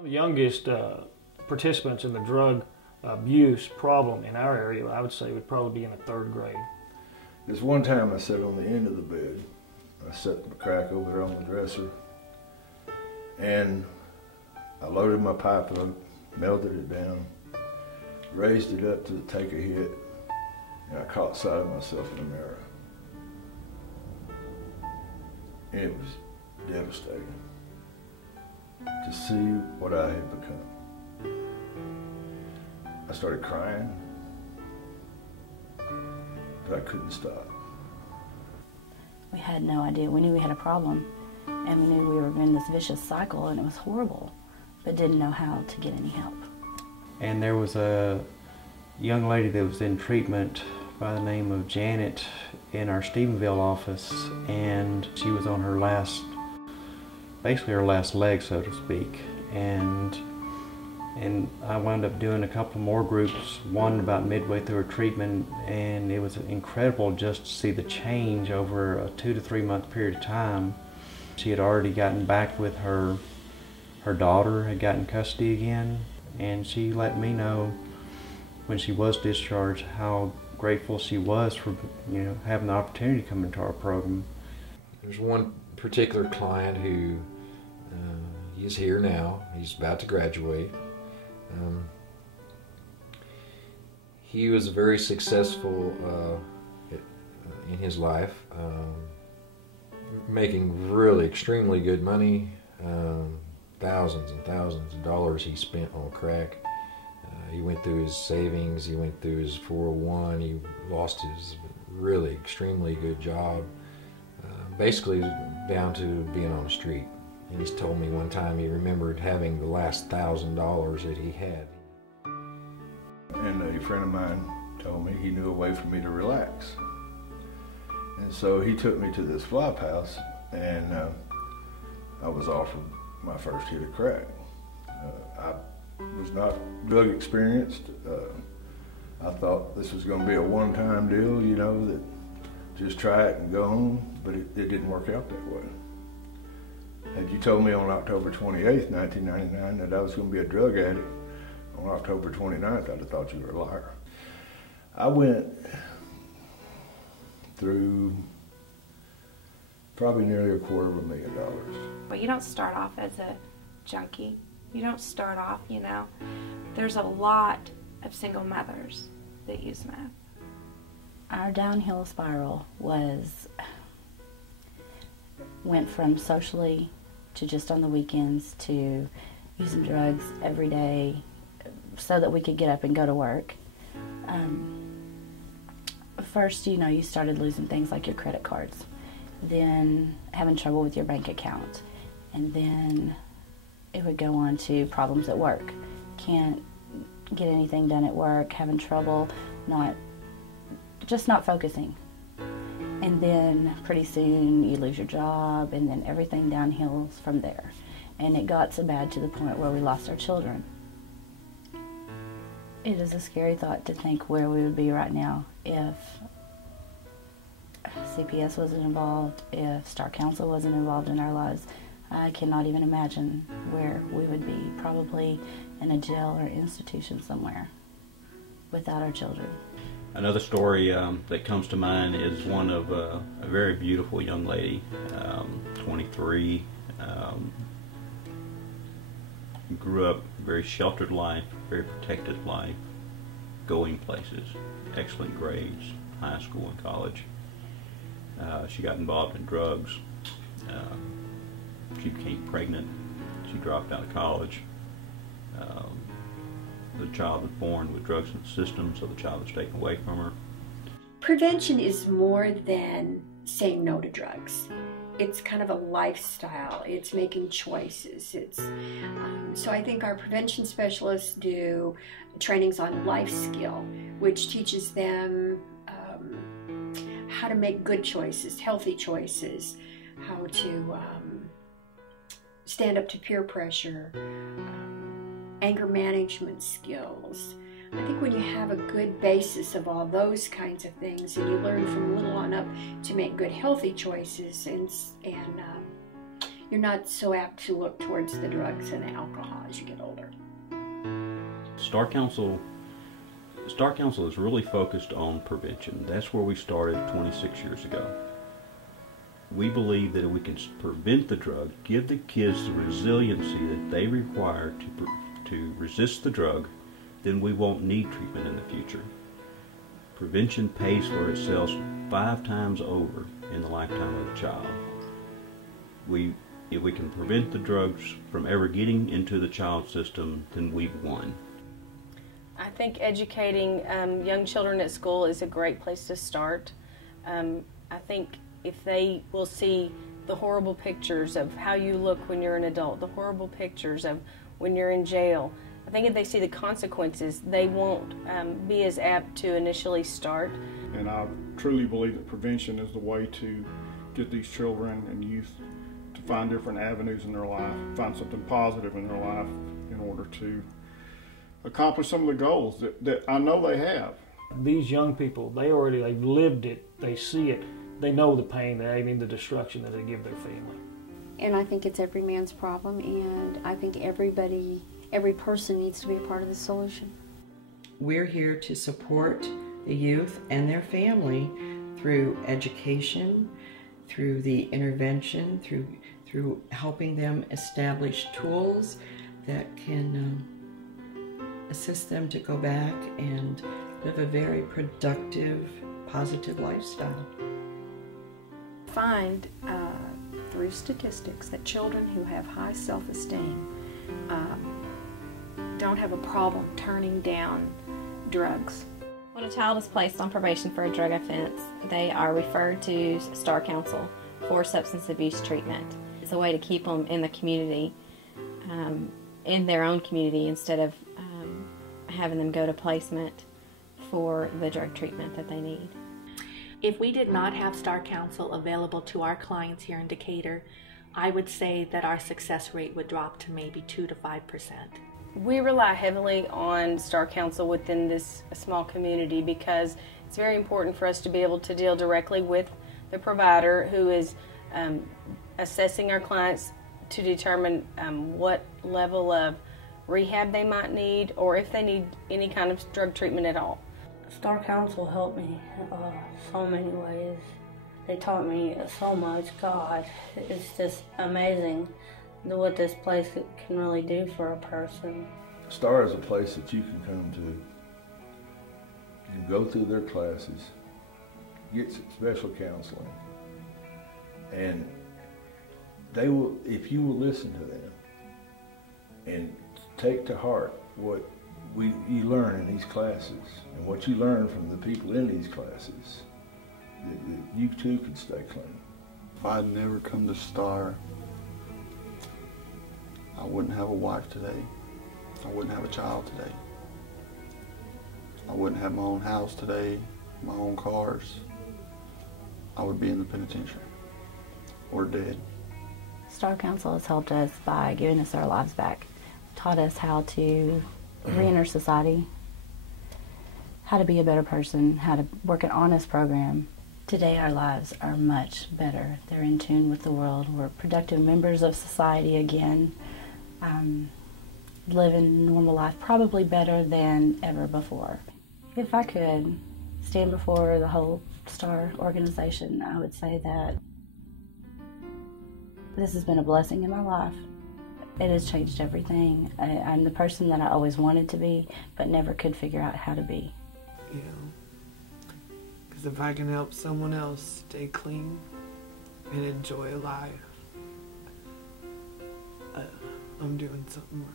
One of the youngest participants in the drug abuse problem in our area, I would say, would probably be in the 3rd grade. This one time I sat on the end of the bed. I set my crack over there on the dresser, and I loaded my pipe up, melted it down, raised it up to take a hit, and I caught sight of myself in the mirror. And it was devastating to see what I had become. I started crying, but I couldn't stop. We had no idea. We knew we had a problem, and we knew we were in this vicious cycle, and it was horrible, but didn't know how to get any help. And there was a young lady that was in treatment by the name of Janet in our Stephenville office, and she was on her last, basically her last leg, so to speak. And I wound up doing a couple more groups, one about midway through her treatment, and it was incredible just to see the change over a 2 to 3 month period of time. She had already gotten back with her daughter, had gotten custody again, and she let me know when she was discharged how grateful she was for, having the opportunity to come into our program. There's one particular client who he's here now. He's about to graduate. He was very successful in his life, making really extremely good money, thousands and thousands of dollars he spent on crack. He went through his savings, he went through his 401, he lost his really extremely good job, basically down to being on the street. And he's told me one time he remembered having the last $1,000 that he had. And a friend of mine told me he knew a way for me to relax. And so he took me to this flop house, and I was offered my first hit of crack. I was not drug experienced. I thought this was going to be a one-time deal, that just try it and go home, but it didn't work out that way. Had you told me on October 28th, 1999 that I was going to be a drug addict on October 29th, I'd have thought you were a liar. I went through probably nearly $250,000. But you don't start off as a junkie. You don't start off, There's a lot of single mothers that use meth. Our downhill spiral went from socially to just on the weekends to using drugs every day so that we could get up and go to work. First, you started losing things like your credit cards, then having trouble with your bank account, and then it would go on to problems at work. Can't get anything done at work, having trouble, just not focusing. And then pretty soon you lose your job, and then everything downhills from there. And it got so bad to the point where we lost our children. It is a scary thought to think where we would be right now if CPS wasn't involved, if Star Council wasn't involved in our lives. I cannot even imagine where we would be, probably in a jail or institution somewhere without our children. Another story that comes to mind is one of a very beautiful young lady, 23, grew up a very sheltered life, very protected life, going places, excellent grades, high school and college. She got involved in drugs. She became pregnant. She dropped out of college. The child was born with drugs in the system, so the child was taken away from her. Prevention is more than saying no to drugs. It's kind of a lifestyle. It's making choices. So I think our prevention specialists do trainings on life skill, which teaches them how to make good choices, healthy choices, how to stand up to peer pressure, anger management skills. I think when you have a good basis of all those kinds of things, and you learn from little on up to make good healthy choices, and you're not so apt to look towards the drugs and the alcohol as you get older. Star Council is really focused on prevention. That's where we started 26 years ago. We believe that if we can prevent the drug, give the kids the resiliency that they require to resist the drug, then we won't need treatment in the future. Prevention pays for itself 5 times over in the lifetime of the child. If we can prevent the drugs from ever getting into the child's system, then we've won. I think educating young children at school is a great place to start. I think if they will see the horrible pictures of how you look when you're an adult, the horrible pictures of when you're in jail, I think if they see the consequences, they won't be as apt to initially start. And I truly believe that prevention is the way to get these children and youth to find different avenues in their life, find something positive in their life in order to accomplish some of the goals that I know they have. These young people, they've lived it, they see it, they know the pain, the destruction that they give their family. And I think it's every man's problem, and I think every person needs to be a part of the solution. We're here to support the youth and their family through education, through the intervention, through helping them establish tools that can assist them to go back and live a very productive, positive lifestyle. Find through statistics that children who have high self-esteem don't have a problem turning down drugs. When a child is placed on probation for a drug offense, they are referred to Star Council for substance abuse treatment. It's a way to keep them in the community, in their own community, instead of having them go to placement for the drug treatment that they need. If we did not have Star Council available to our clients here in Decatur, I would say that our success rate would drop to maybe 2 to 5%. We rely heavily on Star Council within this small community because it's very important for us to be able to deal directly with the provider who is assessing our clients to determine what level of rehab they might need or if they need any kind of drug treatment at all. Star Council helped me so many ways. They taught me so much. God, it's just amazing what this place can really do for a person. Star is a place that you can come to and go through their classes, get special counseling, and they will, if you will listen to them and take to heart what you learn in these classes and what you learn from the people in these classes, that you too can stay clean. If I'd never come to Star, I wouldn't have a wife today. I wouldn't have a child today. I wouldn't have my own house today, my own cars. I would be in the penitentiary or dead. Star Council has helped us by giving us our lives back, taught us how to re-enter society, how to be a better person, how to work an honest program. Today our lives are much better. They're in tune with the world. We're productive members of society again, living a normal life, probably better than ever before. If I could stand before the whole Star organization, I would say that this has been a blessing in my life. It has changed everything. I'm the person that I always wanted to be, but never could figure out how to be. You know, because if I can help someone else stay clean and enjoy life, I'm doing something right.